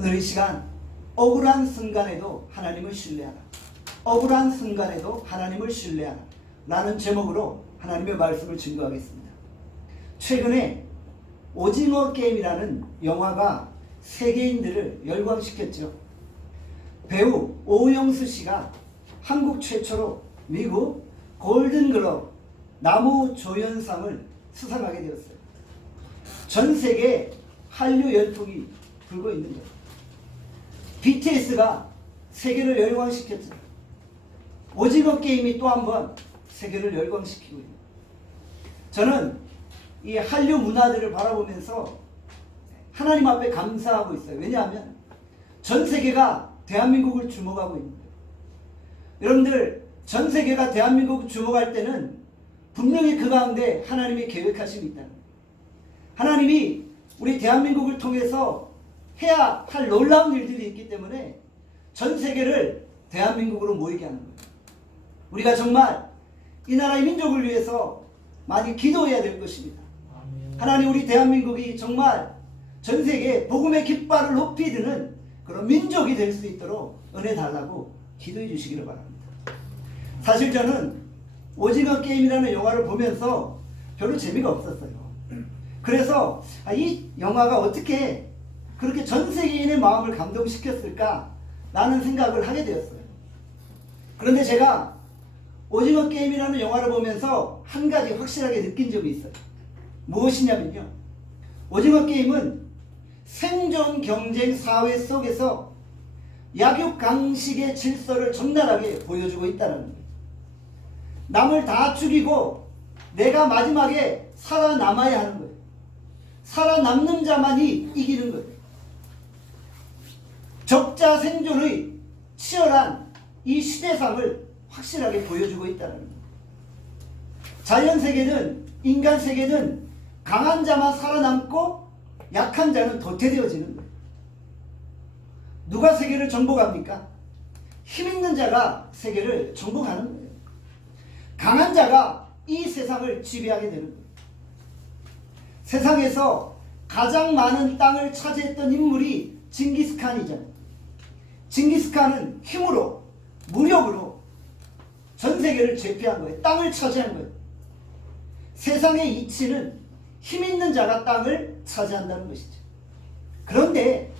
오늘 이 시간 억울한 순간에도 하나님을 신뢰하라. 억울한 순간에도 하나님을 신뢰하라 라는 제목으로 하나님의 말씀을 증거하겠습니다. 최근에 오징어 게임이라는 영화가 세계인들을 열광시켰죠. 배우 오영수 씨가 한국 최초로 미국 골든글러브 나무조연상을 수상하게 되었어요. 전 세계에 한류 열풍이 불고 있는 거예요. BTS가 세계를 열광시켰죠. 오징어 게임이 또 한 번 세계를 열광시키고 있는 거예요. 저는 이 한류 문화들을 바라보면서 하나님 앞에 감사하고 있어요. 왜냐하면 전 세계가 대한민국을 주목하고 있는 거예요. 여러분들, 전 세계가 대한민국을 주목할 때는 분명히 그 가운데 하나님의 계획하심이 있다는 거예요. 하나님이 우리 대한민국을 통해서 해야 할 놀라운 일들이 있기 때문에 전 세계를 대한민국으로 모이게 하는 거예요. 우리가 정말 이 나라의 민족을 위해서 많이 기도해야 될 것입니다. 하나님, 우리 대한민국이 정말 전 세계에 복음의 깃발을 높이 드는 그런 민족이 될 수 있도록 은혜 달라고 기도해 주시기를 바랍니다. 사실 저는 오징어 게임이라는 영화를 보면서 별로 재미가 없었어요. 그래서 이 영화가 어떻게 그렇게 전 세계인의 마음을 감동시켰을까 라는 생각을 하게 되었어요. 그런데 제가 오징어 게임이라는 영화를 보면서 한 가지 확실하게 느낀 점이 있어요. 무엇이냐면요, 오징어 게임은 생존 경쟁 사회 속에서 약육강식의 질서를 적나라하게 보여주고 있다는 거예요. 남을 다 죽이고 내가 마지막에 살아남아야 하는 거예요. 살아남는 자만이 이기는 거예요. 적자 생존의 치열한 이 시대상을 확실하게 보여주고 있다는 거예요. 자연 세계는, 인간 세계는 강한 자만 살아남고 약한 자는 도태되어지는 거예요. 누가 세계를 정복합니까? 힘 있는 자가 세계를 정복하는 거예요. 강한 자가 이 세상을 지배하게 되는 거예요. 세상에서 가장 많은 땅을 차지했던 인물이 징기스칸이잖아요. 징기스칸은 힘으로, 무력으로 전 세계를 제패한 거예요. 땅을 차지한 거예요. 세상의 이치는 힘 있는 자가 땅을 차지한다는 것이죠. 그런데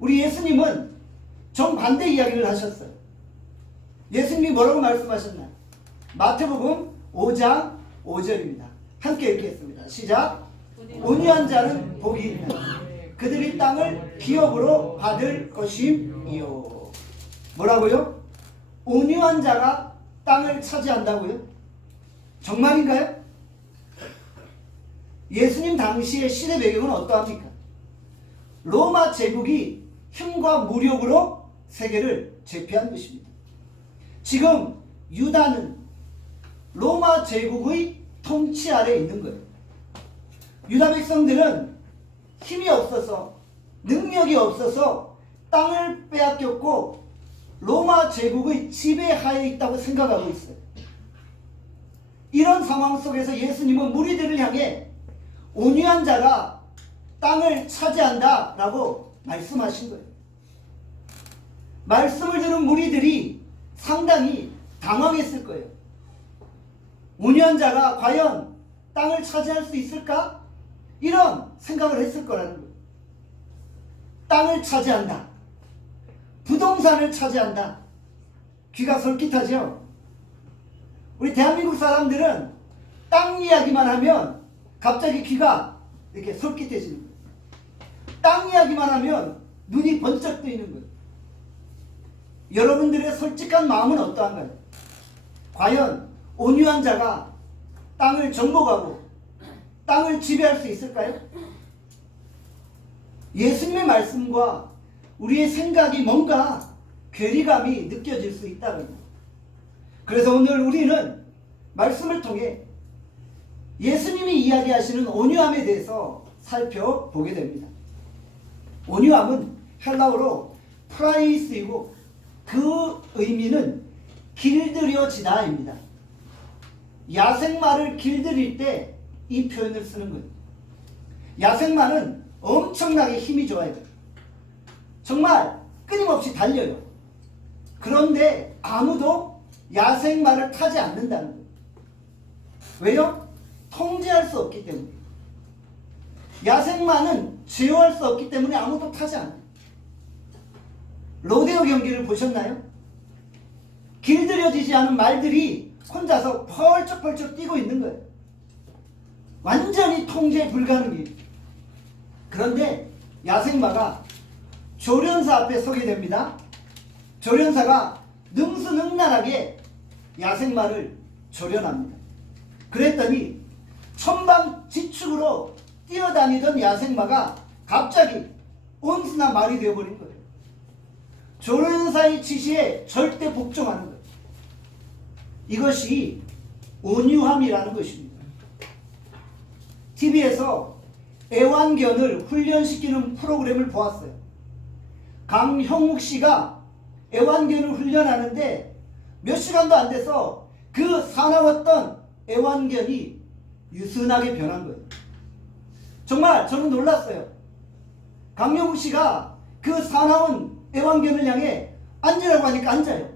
우리 예수님은 정반대 이야기를 하셨어요. 예수님이 뭐라고 말씀하셨나요? 마태복음 5장 5절입니다. 함께 읽겠습니다. 시작. 온유한 자는 복이 있나니 그들이 땅을 기업으로 받을 것임이요. 뭐라고요? 온유한 자가 땅을 차지한다고요? 정말인가요? 예수님 당시의 시대 배경은 어떠합니까? 로마 제국이 힘과 무력으로 세계를 제패한 것입니다. 지금 유다는 로마 제국의 통치 아래에 있는 거예요. 유다 백성들은 힘이 없어서, 능력이 없어서 땅을 빼앗겼고 로마 제국의 지배하에 있다고 생각하고 있어요. 이런 상황 속에서 예수님은 무리들을 향해 온유한 자가 땅을 차지한다 라고 말씀하신 거예요. 말씀을 들은 무리들이 상당히 당황했을 거예요. 온유한 자가 과연 땅을 차지할 수 있을까? 이런 생각을 했을 거라는 거예요. 땅을 차지한다. 부동산을 차지한다. 귀가 솔깃하죠? 우리 대한민국 사람들은 땅 이야기만 하면 갑자기 귀가 이렇게 솔깃해지는 거예요. 땅 이야기만 하면 눈이 번쩍 뜨이는 거예요. 여러분들의 솔직한 마음은 어떠한가요? 과연 온유한 자가 땅을 정복하고 땅을 지배할 수 있을까요? 예수님의 말씀과 우리의 생각이 뭔가 괴리감이 느껴질 수 있다는 거예요. 그래서 오늘 우리는 말씀을 통해 예수님이 이야기하시는 온유함에 대해서 살펴보게 됩니다. 온유함은 헬라어로 프라이스이고 그 의미는 길들여지다입니다. 야생마를 길들일 때 이 표현을 쓰는 거예요. 야생마는 엄청나게 힘이 좋아요. 정말 끊임없이 달려요. 그런데 아무도 야생마를 타지 않는다는 거예요. 왜요? 통제할 수 없기 때문에. 야생마는 제어할 수 없기 때문에 아무도 타지 않아요. 로데오 경기를 보셨나요? 길들여지지 않은 말들이 혼자서 펄쩍펄쩍 뛰고 있는 거예요. 완전히 통제 불가능해요. 그런데 야생마가 조련사 앞에 서게 됩니다. 조련사가 능수능란하게 야생마를 조련합니다. 그랬더니 천방지축으로 뛰어다니던 야생마가 갑자기 온순한 말이 되어버린 거예요. 조련사의 지시에 절대 복종하는 거예요. 이것이 온유함이라는 것입니다. TV에서 애완견을 훈련시키는 프로그램을 보았어요. 강형욱 씨가 애완견을 훈련하는데 몇 시간도 안 돼서 그 사나웠던 애완견이 유순하게 변한 거예요. 정말 저는 놀랐어요. 강형욱 씨가 그 사나운 애완견을 향해 앉으라고 하니까 앉아요.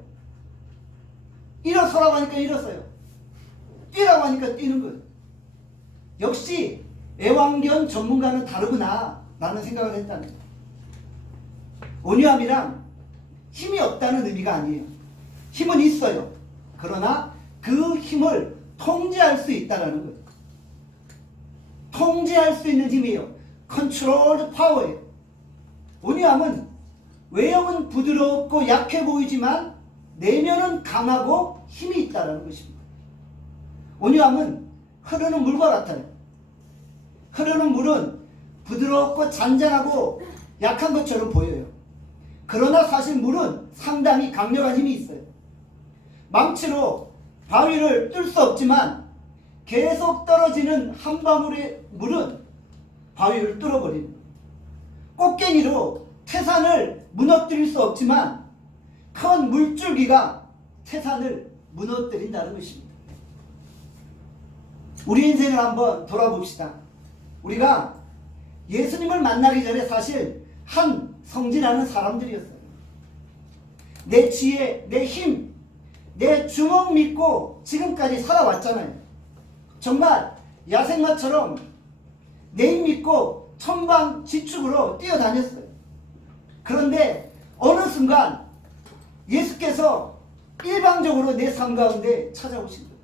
일어서라고 하니까 일어서요. 뛰라고 하니까 뛰는 거예요. 역시 애완견 전문가는 다르구나 라는 생각을 했다는 거예요. 온유함이란 힘이 없다는 의미가 아니에요. 힘은 있어요. 그러나 그 힘을 통제할 수 있다는 거예요. 통제할 수 있는 힘이에요. 컨트롤 파워예요. 온유함은 외형은 부드럽고 약해 보이지만 내면은 강하고 힘이 있다는 것입니다. 온유함은 흐르는 물과 같아요. 흐르는 물은 부드럽고 잔잔하고 약한 것처럼 보여요. 그러나 사실 물은 상당히 강력한 힘이 있어요. 망치로 바위를 뚫을 수 없지만 계속 떨어지는 한 방울의 물은 바위를 뚫어버립니다. 꽃갱이로 태산을 무너뜨릴 수 없지만 큰 물줄기가 태산을 무너뜨린다는 것입니다. 우리 인생을 한번 돌아봅시다. 우리가 예수님을 만나기 전에 사실 한 성질하는 사람들이었어요. 내 지혜, 내 힘, 내 주먹 믿고 지금까지 살아왔잖아요. 정말 야생마처럼 내 힘 믿고 천방지축으로 뛰어다녔어요. 그런데 어느 순간 예수께서 일방적으로 내 삶 가운데 찾아오신 거예요.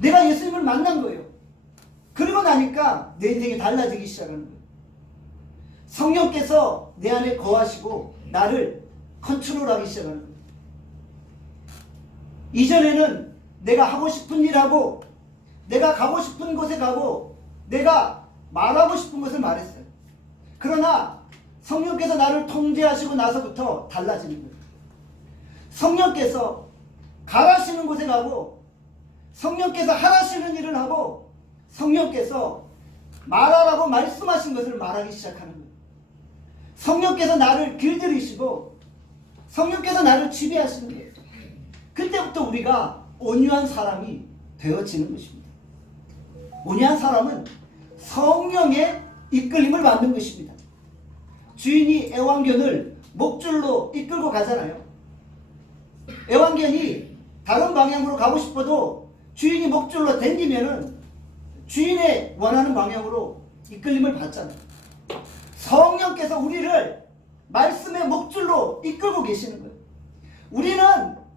내가 예수님을 만난 거예요. 그리고 나니까 내 인생이 달라지기 시작하는 거예요. 성령께서 내 안에 거하시고 나를 컨트롤하기 시작하는 거예요. 이전에는 내가 하고 싶은 일 하고 내가 가고 싶은 곳에 가고 내가 말하고 싶은 것을 말했어요. 그러나 성령께서 나를 통제하시고 나서부터 달라지는 거예요. 성령께서 가라시는 곳에 가고 성령께서 하라시는 일을 하고 성령께서 말하라고 말씀하신 것을 말하기 시작하는 거예요. 성령께서 나를 길들이시고 성령께서 나를 지배하시는 거예요. 그때부터 우리가 온유한 사람이 되어지는 것입니다. 온유한 사람은 성령의 이끌림을 받는 것입니다. 주인이 애완견을 목줄로 이끌고 가잖아요. 애완견이 다른 방향으로 가고 싶어도 주인이 목줄로 당기면은 주인의 원하는 방향으로 이끌림을 받잖아요. 성령께서 우리를 말씀의 목줄로 이끌고 계시는 거예요. 우리는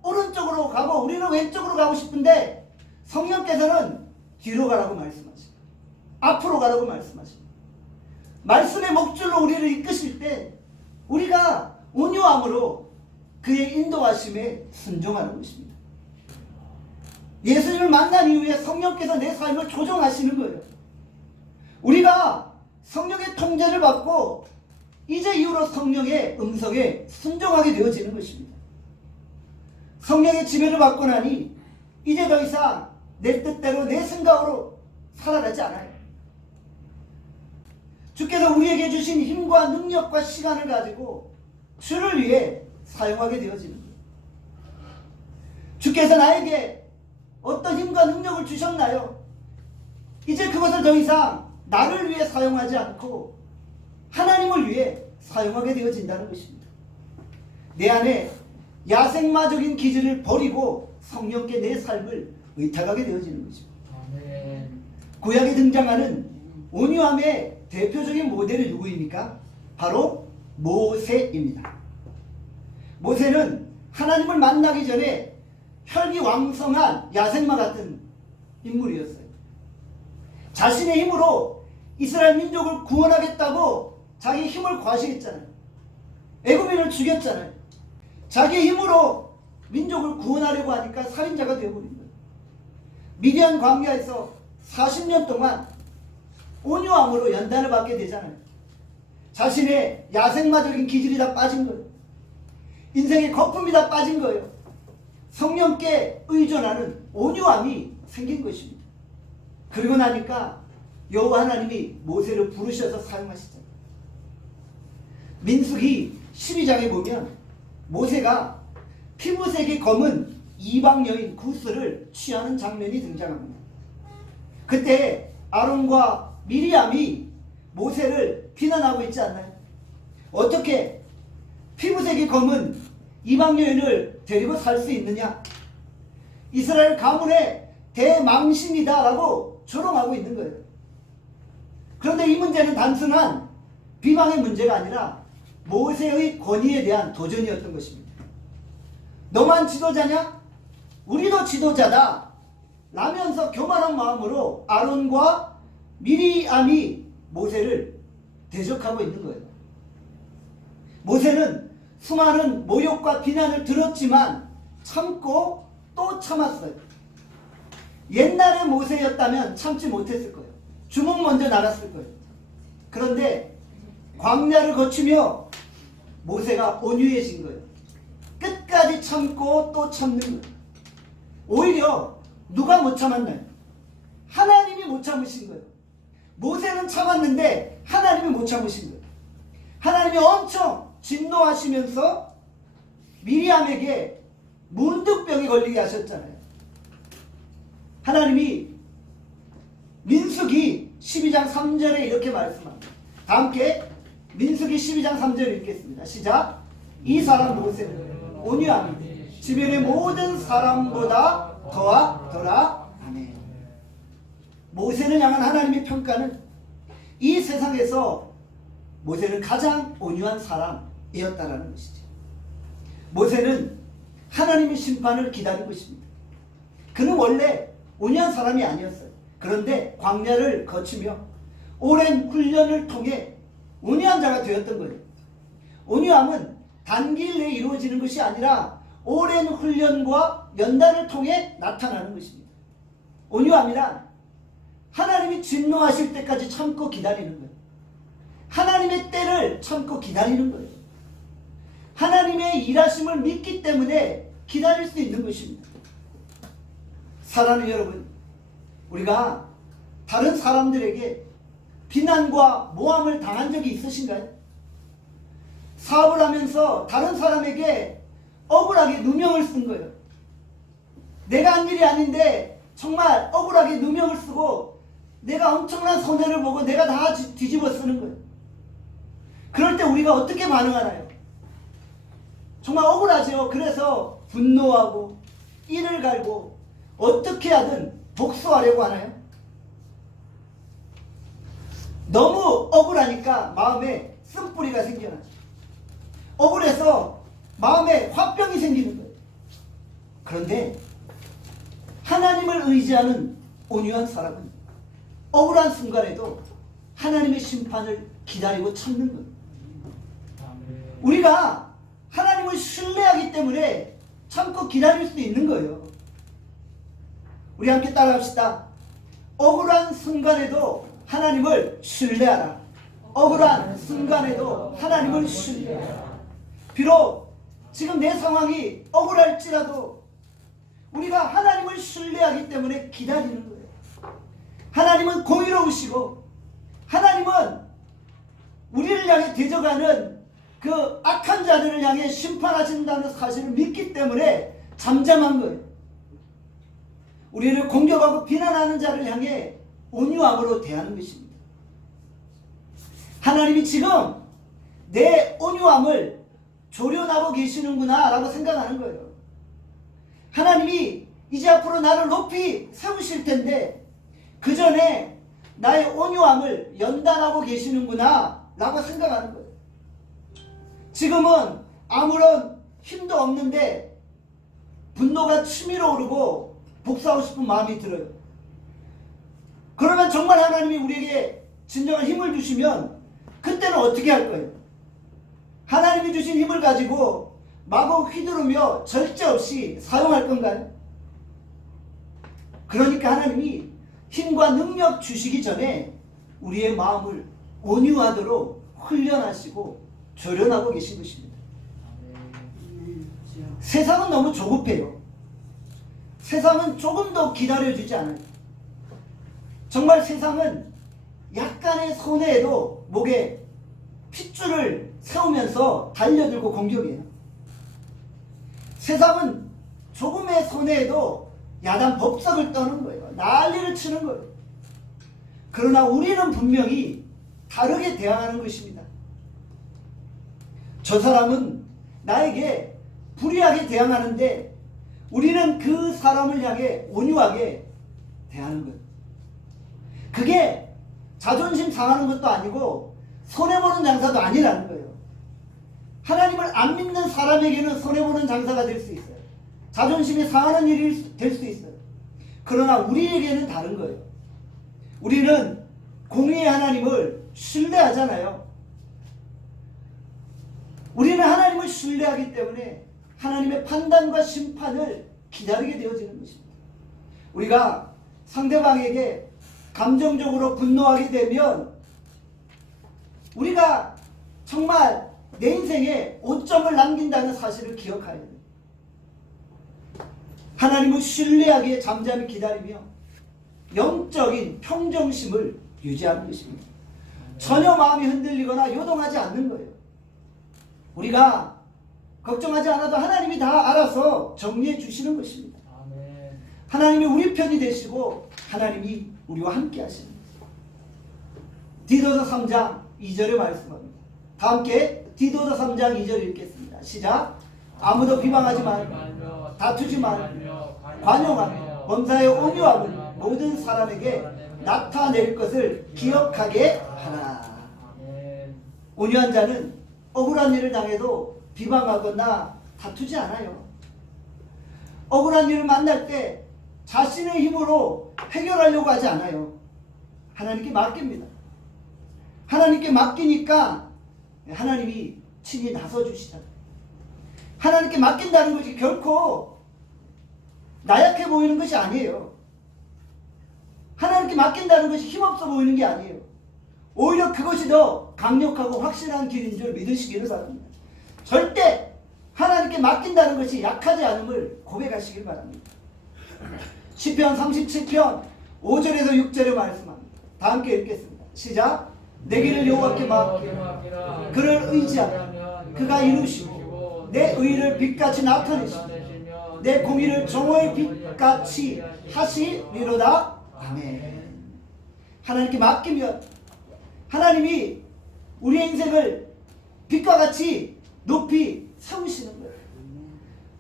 오른쪽으로 가고 우리는 왼쪽으로 가고 싶은데 성령께서는 뒤로 가라고 말씀하시고 앞으로 가라고 말씀하시고 말씀의 목줄로 우리를 이끄실 때 우리가 온유함으로 그의 인도하심에 순종하는 것입니다. 예수님을 만난 이후에 성령께서 내 삶을 조정하시는 거예요. 우리가 성령의 통제를 받고 이제 이후로 성령의 음성에 순종하게 되어지는 것입니다. 성령의 지배를 받고 나니 이제 더 이상 내 뜻대로 내 생각으로 살아가지 않아요. 주께서 우리에게 주신 힘과 능력과 시간을 가지고 주를 위해 사용하게 되어지는 거예요. 주께서 나에게 어떤 힘과 능력을 주셨나요? 이제 그것을 더 이상 나를 위해 사용하지 않고 하나님을 위해 사용하게 사용하게 되어진다는 것입니다. 내 안에 야생마적인 기질을 버리고 성령께 내 삶을 의탁하게 되어지는 것입니다. 구약에 등장하는 온유함의 대표적인 모델이 누구입니까? 바로 모세입니다. 모세는 하나님을 만나기 전에 혈기왕성한 야생마 같은 인물이었어요. 자신의 힘으로 이스라엘 민족을 구원하겠다고 자기 힘을 과시했잖아요. 애굽인을 죽였잖아요. 자기 힘으로 민족을 구원하려고 하니까 살인자가 되어버린 거예요. 미디안 광야에서 40년 동안 온유함으로 연단을 받게 되잖아요. 자신의 야생마적인 기질이 다 빠진 거예요. 인생의 거품이 다 빠진 거예요. 성령께 의존하는 온유함이 생긴 것입니다. 그러고 나니까 여호와 하나님이 모세를 부르셔서 사용하시죠. 민수기 12장에 보면 모세가 피부색이 검은 이방 여인 구스를 취하는 장면이 등장합니다. 그때 아론과 미리암이 모세를 비난하고 있지 않나요? 어떻게 피부색이 검은 이방 여인을 데리고 살 수 있느냐? 이스라엘 가문의 대망신이다 라고 조롱하고 있는 거예요. 그런데 이 문제는 단순한 비방의 문제가 아니라 모세의 권위에 대한 도전이었던 것입니다. 너만 지도자냐? 우리도 지도자다 라면서 교만한 마음으로 아론과 미리암이 모세를 대적하고 있는 거예요. 모세는 수많은 모욕과 비난을 들었지만 참고 또 참았어요. 옛날의 모세였다면 참지 못했을 거예요. 주먹 먼저 나갔을 거예요. 그런데 광야를 거치며 모세가 온유해진 거예요. 끝까지 참고 또 참는 거예요. 오히려 누가 못 참았나요? 하나님이 못 참으신 거예요. 모세는 참았는데 하나님이 못 참으신 거예요. 하나님이 엄청 진노하시면서 미리암에게 문득병이 걸리게 하셨잖아요. 하나님이 민수기 12장 3절에 이렇게 말씀합니다. 다 함께 민수기 12장 3절 읽겠습니다. 시작. 이 사람 모세는 온유함이 지면의 모든 사람보다 더하더라. 아멘. 모세를 향한 하나님의 평가는 이 세상에서 모세는 가장 온유한 사람이었다라는 것이죠. 모세는 하나님의 심판을 기다리고 있습니다. 그는 원래 온유한 사람이 아니었어요. 그런데 광야를 거치며 오랜 훈련을 통해 온유한 자가 되었던 거예요. 온유함은 단기일 내에 이루어지는 것이 아니라 오랜 훈련과 연단을 통해 나타나는 것입니다. 온유함이란 하나님이 진노하실 때까지 참고 기다리는 거예요. 하나님의 때를 참고 기다리는 거예요. 하나님의 일하심을 믿기 때문에 기다릴 수 있는 것입니다. 사랑하는 여러분, 우리가 다른 사람들에게 비난과 모함을 당한 적이 있으신가요? 사업을 하면서 다른 사람에게 억울하게 누명을 쓴 거예요. 내가 한 일이 아닌데 정말 억울하게 누명을 쓰고 내가 엄청난 손해를 보고 내가 다 뒤집어 쓰는 거예요. 그럴 때 우리가 어떻게 반응하나요? 정말 억울하죠. 그래서 분노하고 이를 갈고 어떻게 하든 복수하려고 하나요? 너무 억울하니까 마음에 쓴뿌리가 생겨나죠. 억울해서 마음에 화병이 생기는 거예요. 그런데 하나님을 의지하는 온유한 사람은 억울한 순간에도 하나님의 심판을 기다리고 참는 거예요. 우리가 하나님을 신뢰하기 때문에 참고 기다릴 수 있는 거예요. 우리 함께 따라합시다. 억울한 순간에도 하나님을 신뢰하라. 억울한 순간에도 하나님을 신뢰하라. 비록 지금 내 상황이 억울할지라도 우리가 하나님을 신뢰하기 때문에 기다리는 거예요. 하나님은 공의로우시고 하나님은 우리를 향해 대적하는 그 악한 자들을 향해 심판하신다는 사실을 믿기 때문에 잠잠한 거예요. 우리를 공격하고 비난하는 자를 향해 온유함으로 대하는 것입니다. 하나님이 지금 내 온유함을 조련하고 계시는구나 라고 생각하는 거예요. 하나님이 이제 앞으로 나를 높이 세우실 텐데 그 전에 나의 온유함을 연단하고 계시는구나 라고 생각하는 거예요. 지금은 아무런 힘도 없는데 분노가 치밀어 오르고 복수하고 싶은 마음이 들어요. 그러면 정말 하나님이 우리에게 진정한 힘을 주시면 그때는 어떻게 할 거예요? 하나님이 주신 힘을 가지고 마구 휘두르며 절제 없이 사용할 건가요? 그러니까 하나님이 힘과 능력 주시기 전에 우리의 마음을 온유하도록 훈련하시고 조련하고 계신 것입니다. 세상은 너무 조급해요. 세상은 조금 더 기다려주지 않아요. 정말 세상은 약간의 손해에도 목에 핏줄을 세우면서 달려들고 공격해요. 세상은 조금의 손해에도 야단 법석을 떠는 거예요. 난리를 치는 거예요. 그러나 우리는 분명히 다르게 대항하는 것입니다. 저 사람은 나에게 불의하게 대항하는데 우리는 그 사람을 향해 온유하게 대하는 거예요. 그게 자존심 상하는 것도 아니고 손해보는 장사도 아니라는 거예요. 하나님을 안 믿는 사람에게는 손해보는 장사가 될 수 있어요. 자존심이 상하는 일이 될 수 있어요. 그러나 우리에게는 다른 거예요. 우리는 공의의 하나님을 신뢰하잖아요. 우리는 하나님을 신뢰하기 때문에 하나님의 판단과 심판을 기다리게 되어지는 것입니다. 우리가 상대방에게 감정적으로 분노하게 되면 우리가 정말 내 인생에 오점을 남긴다는 사실을 기억해야 돼요. 하나님을 신뢰하기에 잠잠히 기다리며 영적인 평정심을 유지하는 것입니다. 전혀 마음이 흔들리거나 요동하지 않는 거예요. 우리가 걱정하지 않아도 하나님이 다 알아서 정리해 주시는 것입니다. 하나님이 우리 편이 되시고 하나님이 우리와 함께 하시는 것입니다. 디도서 3장 2절에 말씀합니다. 다 함께 디도서 3장 2절 읽겠습니다. 시작. 아무도 비방하지 말며 다투지 말며 관용하며 범사의 온유함을 모든 사람에게 나타낼 것을 기억하게 하라. 온유한 자는 억울한 일을 당해도 비방하거나 다투지 않아요. 억울한 일을 만날 때 자신의 힘으로 해결하려고 하지 않아요. 하나님께 맡깁니다. 하나님께 맡기니까 하나님이 친히 나서주시잖아요. 하나님께 맡긴다는 것이 결코 나약해 보이는 것이 아니에요. 하나님께 맡긴다는 것이 힘없어 보이는 게 아니에요. 오히려 그것이 더 강력하고 확실한 길인 줄 믿으시기를 바랍니다. 절대 하나님께 맡긴다는 것이 약하지 않음을 고백하시길 바랍니다. 시편 37편 5절에서 6절에 말씀합니다. 다 함께 읽겠습니다. 시작. 내 길을 여호와께 맡기라. 그를 의지하라. 그가 이루시고 내 의를 빛같이 나타내시고 내 공의를 정오의 빛같이 하시리로다. 아멘. 하나님께 맡기면 하나님이 우리의 인생을 빛과 같이 높이 세우시는 거예요.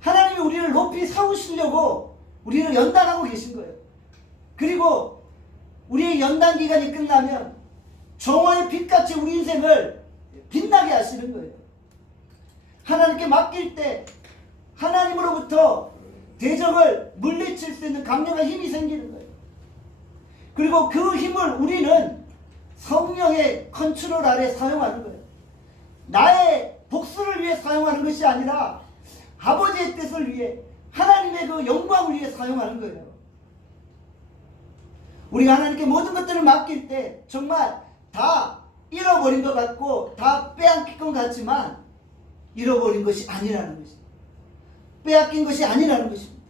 하나님이 우리를 높이 세우시려고 우리를 연단하고 계신 거예요. 그리고 우리의 연단 기간이 끝나면 정오의 빛같이 우리 인생을 빛나게 하시는 거예요. 하나님께 맡길 때 하나님으로부터 대적을 물리칠 수 있는 강력한 힘이 생기는 거예요. 그리고 그 힘을 우리는 성령의 컨트롤 아래 사용하는 거예요. 나의 복수를 위해 사용하는 것이 아니라 아버지의 뜻을 위해 하나님의 그 영광을 위해 사용하는 거예요. 우리가 하나님께 모든 것들을 맡길 때 정말 다 잃어버린 것 같고 다 빼앗긴 것 같지만 잃어버린 것이 아니라는 것입니다. 빼앗긴 것이 아니라는 것입니다.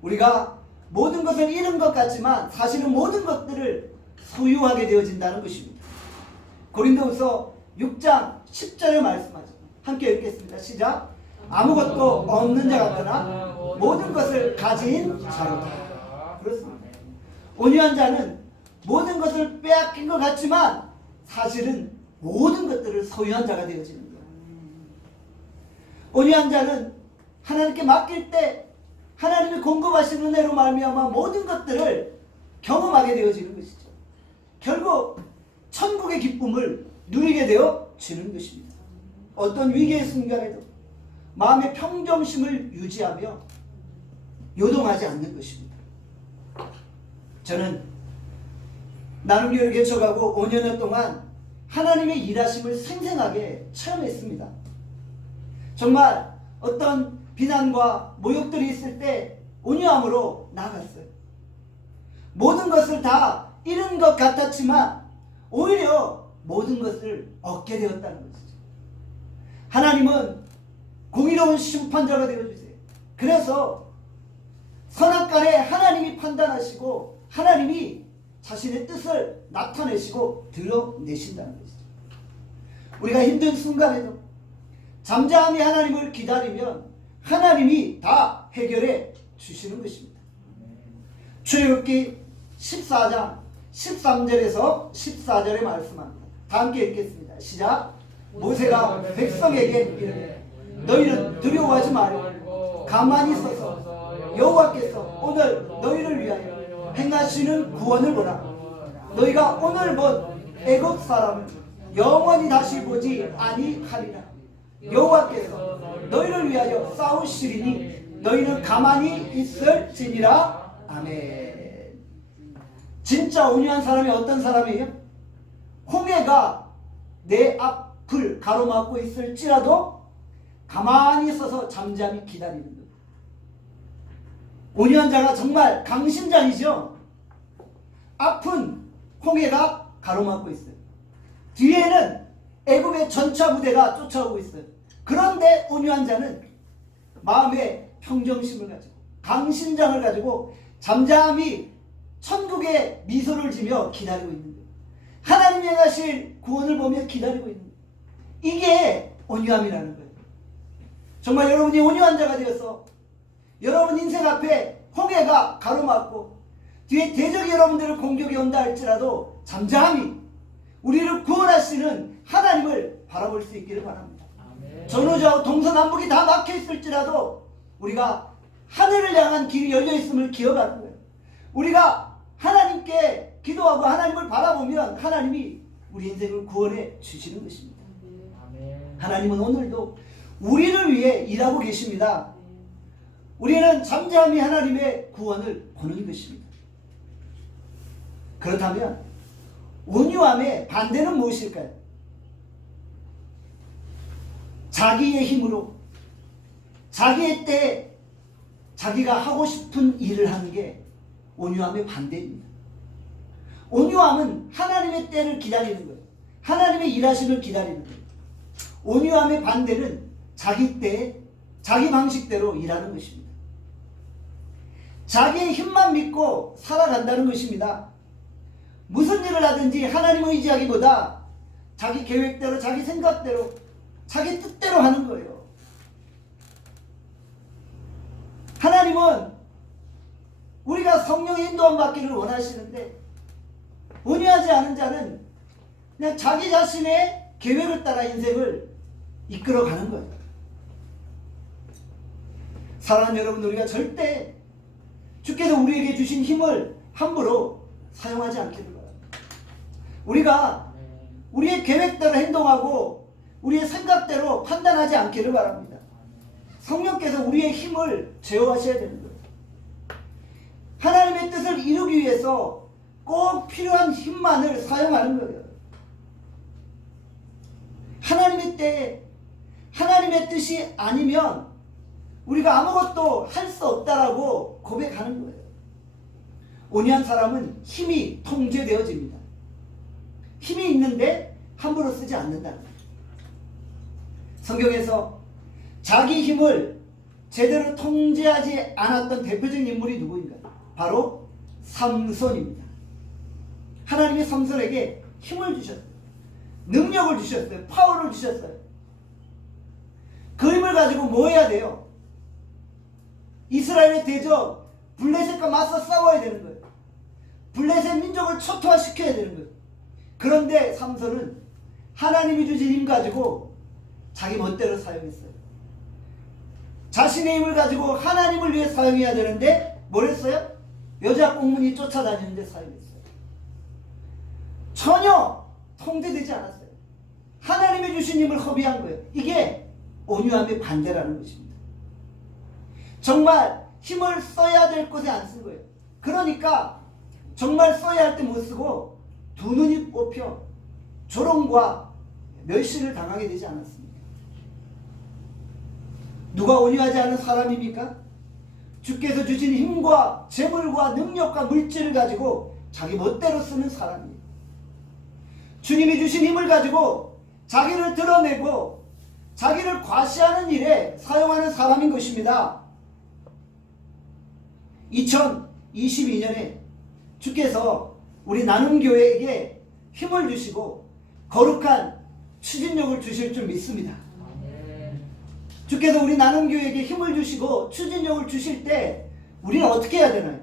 우리가 모든 것을 잃은 것 같지만 사실은 모든 것들을 소유하게 되어진다는 것입니다. 고린도후서 6장 10절에 말씀하죠. 함께 읽겠습니다. 시작. 아무것도 없는 자 같거나 모든 것을 가진 자로다. 그렇습니다. 온유한 자는 모든 것을 빼앗긴 것 같지만 사실은 모든 것들을 소유한 자가 되어지는 거예요. 온유한 자는 하나님께 맡길 때 하나님이 공급하시는 은혜로 말미암아 모든 것들을 경험하게 되어지는 것이죠. 결국 천국의 기쁨을 누리게 되어지는 것입니다. 어떤 위기의 순간에도 마음의 평정심을 유지하며 요동하지 않는 것입니다. 저는 나눔교회를 개척하고 5년여 동안 하나님의 일하심을 생생하게 체험했습니다. 정말 어떤 비난과 모욕들이 있을 때 온유함으로 나아갔어요. 모든 것을 다 잃은 것 같았지만 오히려 모든 것을 얻게 되었다는 것이죠. 하나님은 공의로운 심판자가 되어주세요. 그래서 선악간에 하나님이 판단하시고 하나님이 자신의 뜻을 나타내시고 드러내신다는 것이죠. 우리가 힘든 순간에도 잠잠히 하나님을 기다리면 하나님이 다 해결해 주시는 것입니다. 출애굽기 14장 13절에서 14절에 말씀합니다. 다 함께 읽겠습니다. 시작. 모세가 백성에게 이르되 너희는 두려워하지 말고 가만히 서서 여호와께서 오늘 너희를 위하여 행하시는 구원을 보라. 너희가 오늘 본 애굽 사람을 영원히 다시 보지 아니하리라. 여호와께서 너희를 위하여 싸우시리니 너희는 가만히 있을지니라. 아멘. 진짜 온유한 사람이 어떤 사람이에요? 홍해가 내 앞을 가로막고 있을지라도 가만히 서서 잠잠히 기다리는 것. 온유한 자가 정말 강심장이죠. 앞은 홍해가 가로막고 있어요. 뒤에는 애굽의 전차 부대가 쫓아오고 있어요. 그런데 온유한 자는 마음의 평정심을 가지고 강심장을 가지고 잠잠히 천국의 미소를 지며 기다리고 있는 거예요. 하나님이 행하실 구원을 보며 기다리고 있는 거예요. 이게 온유함이라는 거예요. 정말 여러분이 온유한 자가 되어서 여러분 인생 앞에 홍해가 가로막고 뒤에 대적이 여러분들을 공격해 온다 할지라도 잠잠히 우리를 구원하시는 하나님을 바라볼 수 있기를 바랍니다. 전후좌우 동서남북이 다 막혀 있을지라도 우리가 하늘을 향한 길이 열려 있음을 기억하는 거예요. 우리가 하나님께 기도하고 하나님을 바라보면 하나님이 우리 인생을 구원해 주시는 것입니다. 하나님은 오늘도 우리를 위해 일하고 계십니다. 우리는 잠잠히 하나님의 구원을 보는 것입니다. 그렇다면 온유함의 반대는 무엇일까요? 자기의 힘으로 자기의 때에 자기가 하고 싶은 일을 하는 게 온유함의 반대입니다. 온유함은 하나님의 때를 기다리는 거예요. 하나님의 일하심을 기다리는 거예요. 온유함의 반대는 자기 때에 자기 방식대로 일하는 것입니다. 자기의 힘만 믿고 살아간다는 것입니다. 무슨 일을 하든지 하나님 의지하기보다 자기 계획대로 자기 생각대로 자기 뜻대로 하는 거예요. 하나님은 우리가 성령의 인도함 받기를 원하시는데 온유하지 않은 자는 그냥 자기 자신의 계획을 따라 인생을 이끌어가는 거예요. 사랑하는 여러분, 우리가 절대 주께서 우리에게 주신 힘을 함부로 사용하지 않기를 바랍니다. 우리가 우리의 계획대로 행동하고 우리의 생각대로 판단하지 않기를 바랍니다. 성령께서 우리의 힘을 제어하셔야 되는 거예요. 하나님의 뜻을 이루기 위해서 꼭 필요한 힘만을 사용하는 거예요. 하나님의 때에 하나님의 뜻이 아니면 우리가 아무것도 할 수 없다라고 고백하는 거예요. 온유한 사람은 힘이 통제되어집니다. 힘이 있는데 함부로 쓰지 않는다는 거예요. 성경에서 자기 힘을 제대로 통제하지 않았던 대표적인 인물이 누구인가? 바로 삼손입니다. 하나님이 삼손에게 힘을 주셨어요. 능력을 주셨어요. 파워를 주셨어요. 그 힘을 가지고 뭐 해야 돼요? 이스라엘의 대적 블레셋과 맞서 싸워야 되는 거예요. 블레셋 민족을 초토화시켜야 되는 거예요. 그런데 삼손은 하나님이 주신 힘 가지고 자기 멋대로 사용했어요. 자신의 힘을 가지고 하나님을 위해 사용해야 되는데 뭘 했어요? 여자 꽁무니 쫓아다니는데 사용했어요. 전혀 통제되지 않았어요. 하나님의 주신 힘을 허비한 거예요. 이게 온유함의 반대라는 것입니다. 정말 힘을 써야 될 곳에 안 쓴 거예요. 그러니까 정말 써야 할 때 못 쓰고 두 눈이 뽑혀 조롱과 멸시를 당하게 되지 않았습니까? 누가 온유하지 않은 사람입니까? 주께서 주신 힘과 재물과 능력과 물질을 가지고 자기 멋대로 쓰는 사람이에요. 주님이 주신 힘을 가지고 자기를 드러내고 자기를 과시하는 일에 사용하는 사람인 것입니다. 2022년에 주께서 우리 나눔교회에게 힘을 주시고 거룩한 추진력을 주실 줄 믿습니다. 주께서 우리 나눔교회에게 힘을 주시고 추진력을 주실 때 우리는 어떻게 해야 되나요?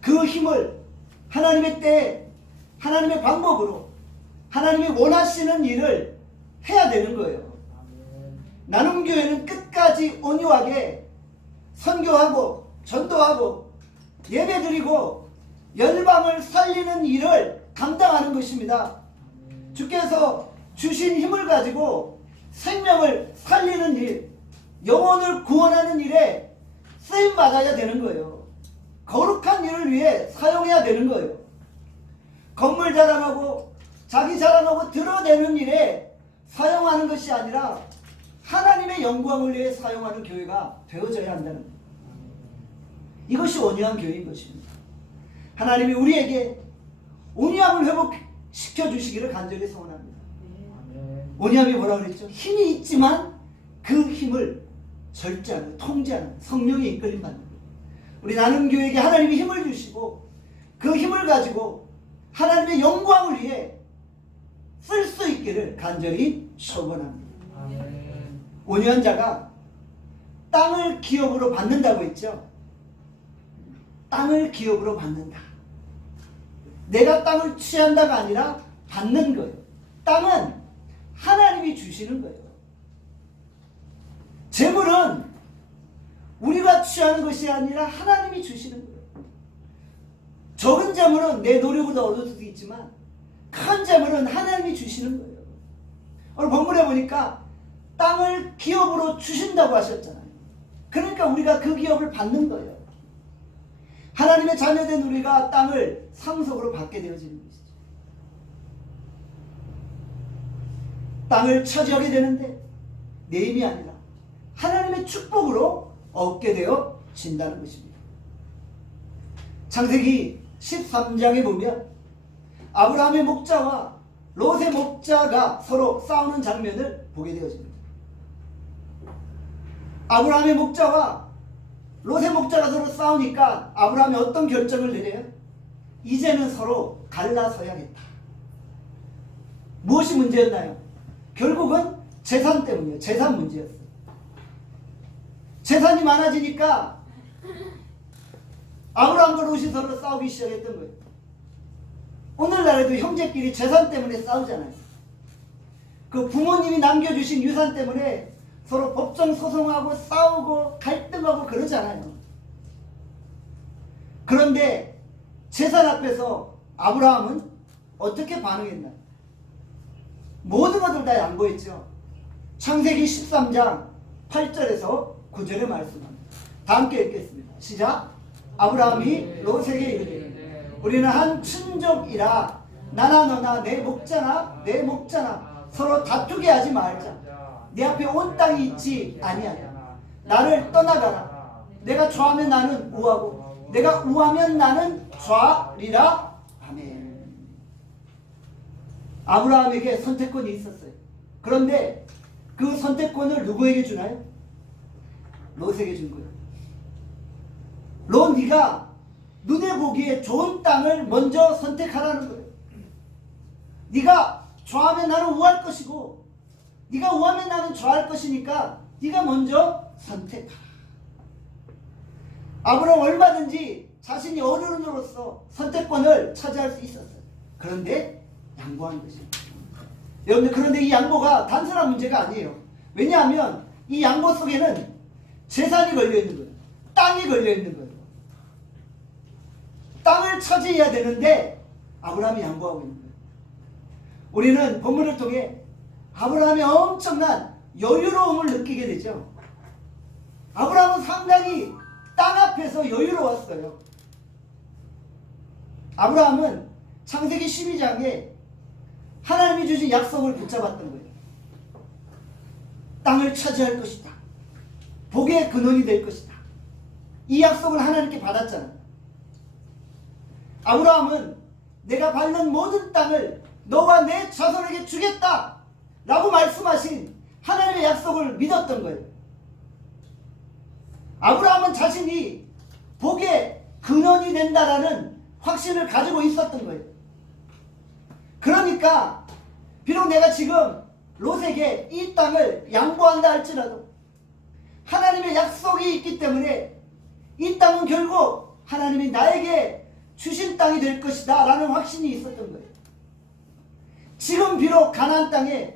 그 힘을 하나님의 때에 하나님의 방법으로 하나님이 원하시는 일을 해야 되는 거예요. 나눔교회는 끝까지 온유하게 선교하고 전도하고 예배드리고 열방을 살리는 일을 감당하는 것입니다. 주께서 주신 힘을 가지고 생명을 살리는 일, 영혼을 구원하는 일에 쓰임받아야 되는 거예요. 거룩한 일을 위해 사용해야 되는 거예요. 건물 자랑하고 자기 자랑하고 드러내는 일에 사용하는 것이 아니라 하나님의 영광을 위해 사용하는 교회가 되어져야 한다는 거예요. 이것이 온유한 교회인 것입니다. 하나님이 우리에게 온유함을 회복시켜 주시기를 간절히 소원합니다. 온유함이 뭐라고 그랬죠? 힘이 있지만 그 힘을 절제하는, 통제하는 성령의 이끌림 받는 거예요. 우리 나눔교회에게 하나님이 힘을 주시고 그 힘을 가지고 하나님의 영광을 위해 쓸 수 있기를 간절히 소원합니다. 온유한 자가 땅을 기업으로 받는다고 했죠. 땅을 기업으로 받는다. 내가 땅을 취한다가 아니라 받는 거예요. 땅은 하나님이 주시는 거예요. 재물은 우리가 취하는 것이 아니라 하나님이 주시는 거예요. 적은 재물은 내 노력으로 얻을 수도 있지만 큰 재물은 하나님이 주시는 거예요. 오늘 본문에 보니까 땅을 기업으로 주신다고 하셨잖아요. 그러니까 우리가 그 기업을 받는 거예요. 하나님의 자녀된 우리가 땅을 상속으로 받게 되어지는 것이죠. 땅을 차지하게 되는데 내 힘이 아니라 하나님의 축복으로 얻게 되어진다는 것입니다. 창세기 13장에 보면 아브라함의 목자와 롯의 목자가 서로 싸우는 장면을 보게 되어집니다. 아브라함의 목자와 롯의 목자가 서로 싸우니까 아브라함이 어떤 결정을 내려요? 이제는 서로 갈라서야겠다. 무엇이 문제였나요? 결국은 재산 때문이에요. 재산 문제였어요. 재산이 많아지니까 아브라함과 롯이 서로 싸우기 시작했던 거예요. 오늘날에도 형제끼리 재산 때문에 싸우잖아요. 그 부모님이 남겨주신 유산 때문에 서로 법정 소송하고 싸우고 갈등하고 그러잖아요. 그런데 재산 앞에서 아브라함은 어떻게 반응했나요? 모든 것을 다 양보했죠. 창세기 13장 8절에서 9절의 말씀입니다. 다 함께 읽겠습니다. 시작. 아브라함이 롯에게 이르되 우리는 한 친족이라 나나 너나 내 목자나 내 목자나 서로 다투게 하지 말자. 내 앞에 온 땅이 있지 아니하냐. 나를 떠나가라. 내가 좌하면 나는 우하고 내가 우하면 나는 좌리라. 아멘. 아브라함에게 선택권이 있었어요. 그런데 그 선택권을 누구에게 주나요? 롯에게 준 거예요. 롯, 네가 눈에 보기에 좋은 땅을 먼저 선택하라는 거예요. 네가 좌하면 나는 우할 것이고 네가 우하면 나는 좌할 것이니까 네가 먼저 선택하라. 아브라함 얼마든지 자신이 어른으로서 선택권을 차지할 수 있었어요. 그런데 양보한 것입니다. 여러분들, 그런데 이 양보가 단순한 문제가 아니에요. 왜냐하면 이 양보 속에는 재산이 걸려 있는 거예요. 땅이 걸려 있는 거예요. 땅을 차지해야 되는데 아브라함이 양보하고 있는 거예요. 우리는 본문을 통해 아브라함의 엄청난 여유로움을 느끼게 되죠. 아브라함은 상당히 땅 앞에서 여유로웠어요. 아브라함은 창세기 12장에 하나님이 주신 약속을 붙잡았던 거예요. 땅을 차지할 것이다. 복의 근원이 될 것이다. 이 약속을 하나님께 받았잖아요. 아브라함은 내가 밟는 모든 땅을 너와 내 자손에게 주겠다 라고 말씀하신 하나님의 약속을 믿었던 거예요. 아브라함은 자신이 복의 근원이 된다라는 확신을 가지고 있었던 거예요. 그러니까 비록 내가 지금 롯에게 이 땅을 양보한다 할지라도 하나님의 약속이 있기 때문에 이 땅은 결국 하나님이 나에게 주신 땅이 될 것이다 라는 확신이 있었던 거예요. 지금 비록 가나안 땅에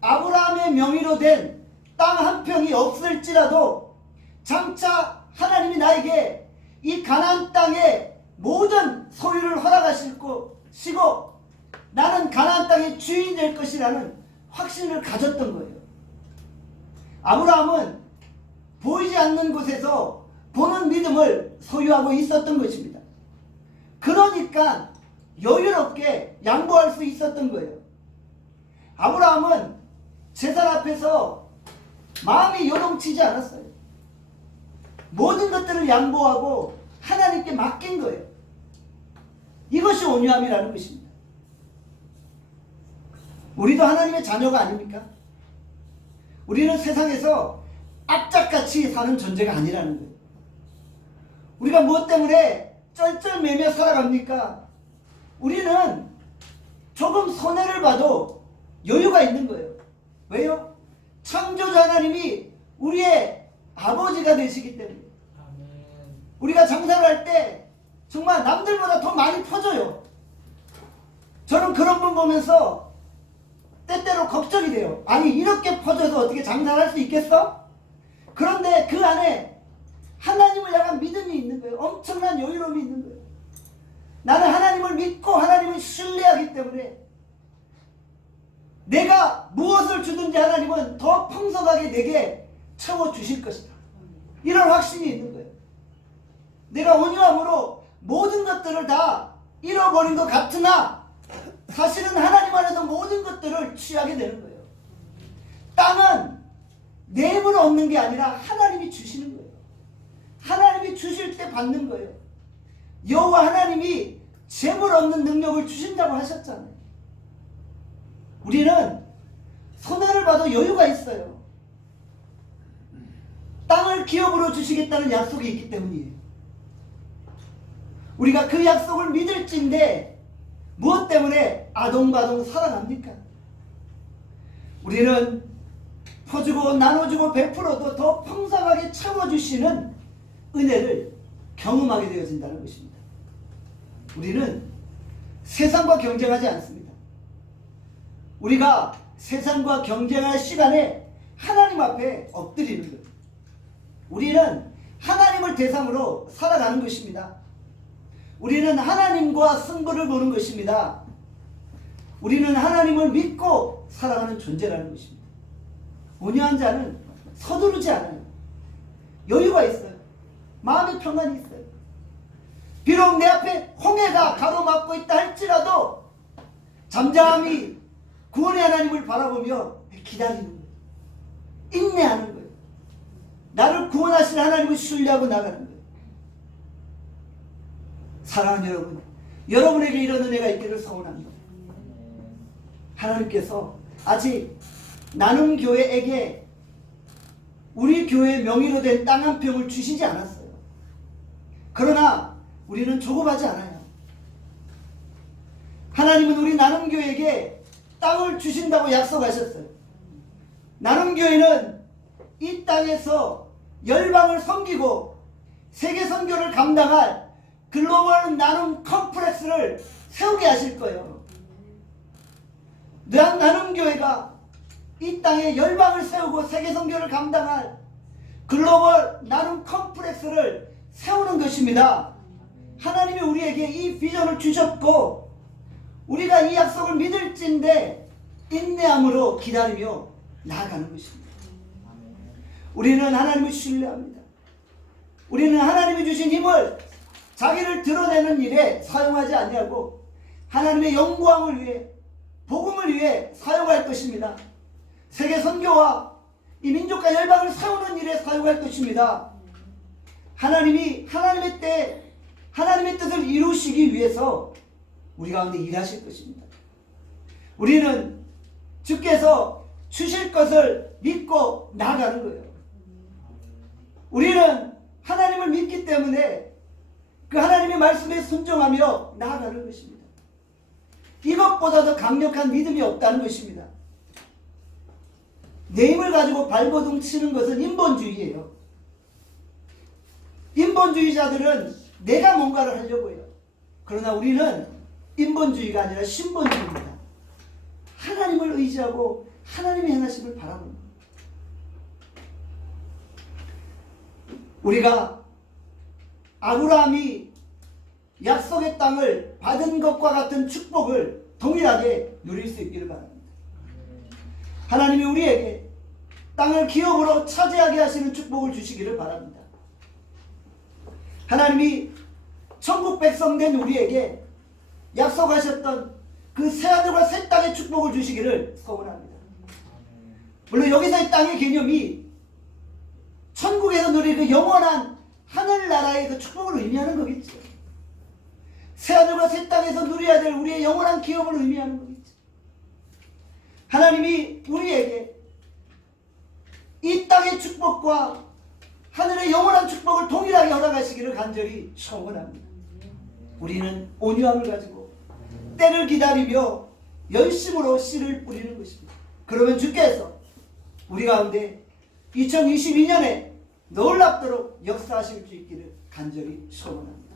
아브라함의 명의로 된 땅 한 평이 없을지라도 장차 하나님이 나에게 이 가나안 땅의 모든 소유를 허락하실 것이고 나는 가나안 땅의 주인이 될 것이라는 확신을 가졌던 거예요. 아브라함은 보이지 않는 곳에서 보는 믿음을 소유하고 있었던 것입니다. 그러니까 여유롭게 양보할 수 있었던 거예요. 아브라함은 제사 앞에서 마음이 요동치지 않았어요. 모든 것들을 양보하고 하나님께 맡긴 거예요. 이것이 온유함이라는 것입니다. 우리도 하나님의 자녀가 아닙니까? 우리는 세상에서 악착같이 사는 존재가 아니라는 거예요. 우리가 무엇 때문에 쩔쩔매며 살아갑니까? 우리는 조금 손해를 봐도 여유가 있는 거예요. 왜요? 창조주 하나님이 우리의 아버지가 되시기 때문에. 우리가 장사를 할 때 정말 남들보다 더 많이 퍼져요. 저는 그런 분 보면서 때때로 걱정이 돼요. 아니 이렇게 퍼져서 어떻게 장사를 할 수 있겠어? 그런데 그 안에 하나님을 향한 믿음이 있는 거예요. 엄청난 여유로움이 있는 거예요. 나는 하나님을 믿고 하나님을 신뢰하기 때문에 내가 무엇을 주든지 하나님은 더 풍성하게 내게 채워주실 것이다. 이런 확신이 있는 거예요. 내가 온유함으로 모든 것들을 다 잃어버린 것 같으나 사실은 하나님 안에서 모든 것들을 취하게 되는 거예요. 땅은 내 힘으로 얻는 게 아니라 하나님이 주시는 거예요. 하나님이 주실 때 받는 거예요. 여호와 하나님이 재물 얻는 능력을 주신다고 하셨잖아요. 우리는 손해를 봐도 여유가 있어요. 땅을 기업으로 주시겠다는 약속이 있기 때문이에요. 우리가 그 약속을 믿을지인데 무엇 때문에 아동바동 살아갑니까? 우리는 퍼주고 나눠주고 베풀어도 더 풍성하게 채워주시는 은혜를 경험하게 되어진다는 것입니다. 우리는 세상과 경쟁하지 않습니다. 우리가 세상과 경쟁할 시간에 하나님 앞에 엎드리는 것. 우리는 하나님을 대상으로 살아가는 것입니다. 우리는 하나님과 승부를 보는 것입니다. 우리는 하나님을 믿고 살아가는 존재라는 것입니다. 온유한 자는 서두르지 않아요. 여유가 있어요. 마음의 평안이 있어요. 비록 내 앞에 홍해가 가로막고 있다 할지라도 잠잠히 구원의 하나님을 바라보며 기다리는 거예요. 인내하는 거예요. 나를 구원하신 하나님을 신뢰하고 나가는 거예요. 사랑하는 여러분, 여러분에게 이런 은혜가 있기를 소원합니다. 하나님께서 아직 나눔교회에게 우리 교회 명의로 된 땅 한 평을 주시지 않았어요. 그러나 우리는 조급하지 않아요. 하나님은 우리 나눔교회에게 땅을 주신다고 약속하셨어요. 나눔교회는 이 땅에서 열방을 섬기고 세계 선교를 감당할 글로벌 나눔 컴플렉스를 세우게 하실 거예요. 나눔교회가 이 땅에 열방을 세우고 세계 선교를 감당할 글로벌 나눔 컴플렉스를 세우는 것입니다. 하나님이 우리에게 이 비전을 주셨고 우리가 이 약속을 믿을진데 인내함으로 기다리며 나아가는 것입니다. 우리는 하나님을 신뢰합니다. 우리는 하나님이 주신 힘을 자기를 드러내는 일에 사용하지 아니하고 하나님의 영광을 위해, 복음을 위해 사용할 것입니다. 세계 선교와 이 민족과 열방을 세우는 일에 사용할 것입니다. 하나님이 하나님의 때 하나님의 뜻을 이루시기 위해서 우리 가운데 일하실 것입니다. 우리는 주께서 주실 것을 믿고 나아가는 거예요. 우리는 하나님을 믿기 때문에 그 하나님의 말씀에 순종하며 나아가는 것입니다. 이것보다 더 강력한 믿음이 없다는 것입니다. 내 힘을 가지고 발버둥 치는 것은 인본주의예요. 인본주의자들은 내가 뭔가를 하려고 해요. 그러나 우리는 인본주의가 아니라 신본주의입니다. 하나님을 의지하고 하나님의 행하심을 바라봅니다. 우리가 아브라함이 약속의 땅을 받은 것과 같은 축복을 동일하게 누릴 수 있기를 바랍니다. 하나님이 우리에게 땅을 기업으로 차지하게 하시는 축복을 주시기를 바랍니다. 하나님이 천국 백성 된 우리에게 약속하셨던 그 새하늘과 새 땅의 축복을 주시기를 소원합니다. 물론 여기서의 땅의 개념이 천국에서 누릴 그 영원한 하늘나라의 그 축복을 의미하는 거겠죠. 새하늘과 새 땅에서 누려야 될 우리의 영원한 기업을 의미하는 거겠죠. 하나님이 우리에게 이 땅의 축복과 하늘의 영원한 축복을 동일하게 허락하시기를 간절히 소원합니다. 우리는 온유함을 가지고 때를 기다리며 열심으로 씨를 뿌리는 것입니다. 그러면 주께서 우리 가운데 2022년에 놀랍도록 역사하실 수 있기를 간절히 소원합니다.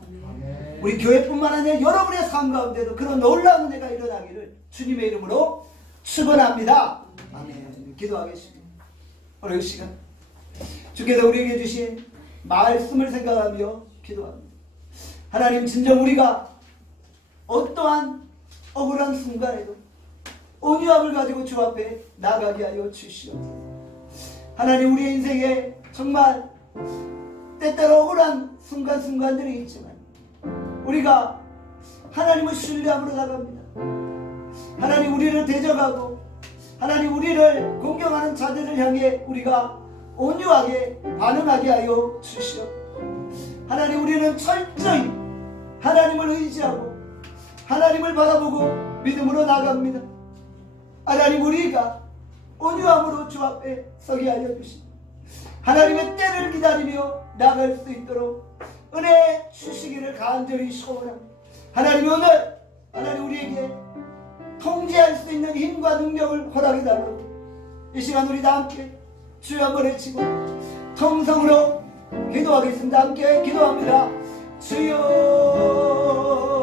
우리 교회뿐만 아니라 여러분의 삶 가운데도 그런 놀라운 은혜가 일어나기를 주님의 이름으로 축원합니다. 아멘. 기도하겠습니다. 오늘 이 시간 주께서 우리에게 주신 말씀을 생각하며 기도합니다. 하나님, 진정 우리가 어떠한 억울한 순간에도 온유함을 가지고 주 앞에 나가게 하여 주시옵소서. 하나님, 우리의 인생에 정말 때때로 억울한 순간들이 있지만 우리가 하나님을 신뢰함으로 나갑니다. 하나님, 우리를 대적하고 하나님, 우리를 공경하는 자들을 향해 우리가 온유하게 반응하게 하여 주시옵소서. 하나님, 우리는 철저히 하나님을 의지하고 하나님을 바라보고 믿음으로 나갑니다. 하나님, 우리가 온유함으로 주 앞에 서게 하여 주시옵소서. 하나님의 때를 기다리며 나갈 수 있도록 은혜 주시기를 간절히 소원합니다. 하나님, 오늘 하나님 우리에게 통제할 수 있는 힘과 능력을 허락해 달라고 이 시간 우리 다 함께 주여 한번 외치고 통성으로 기도하겠습니다. 함께 기도합니다. 주여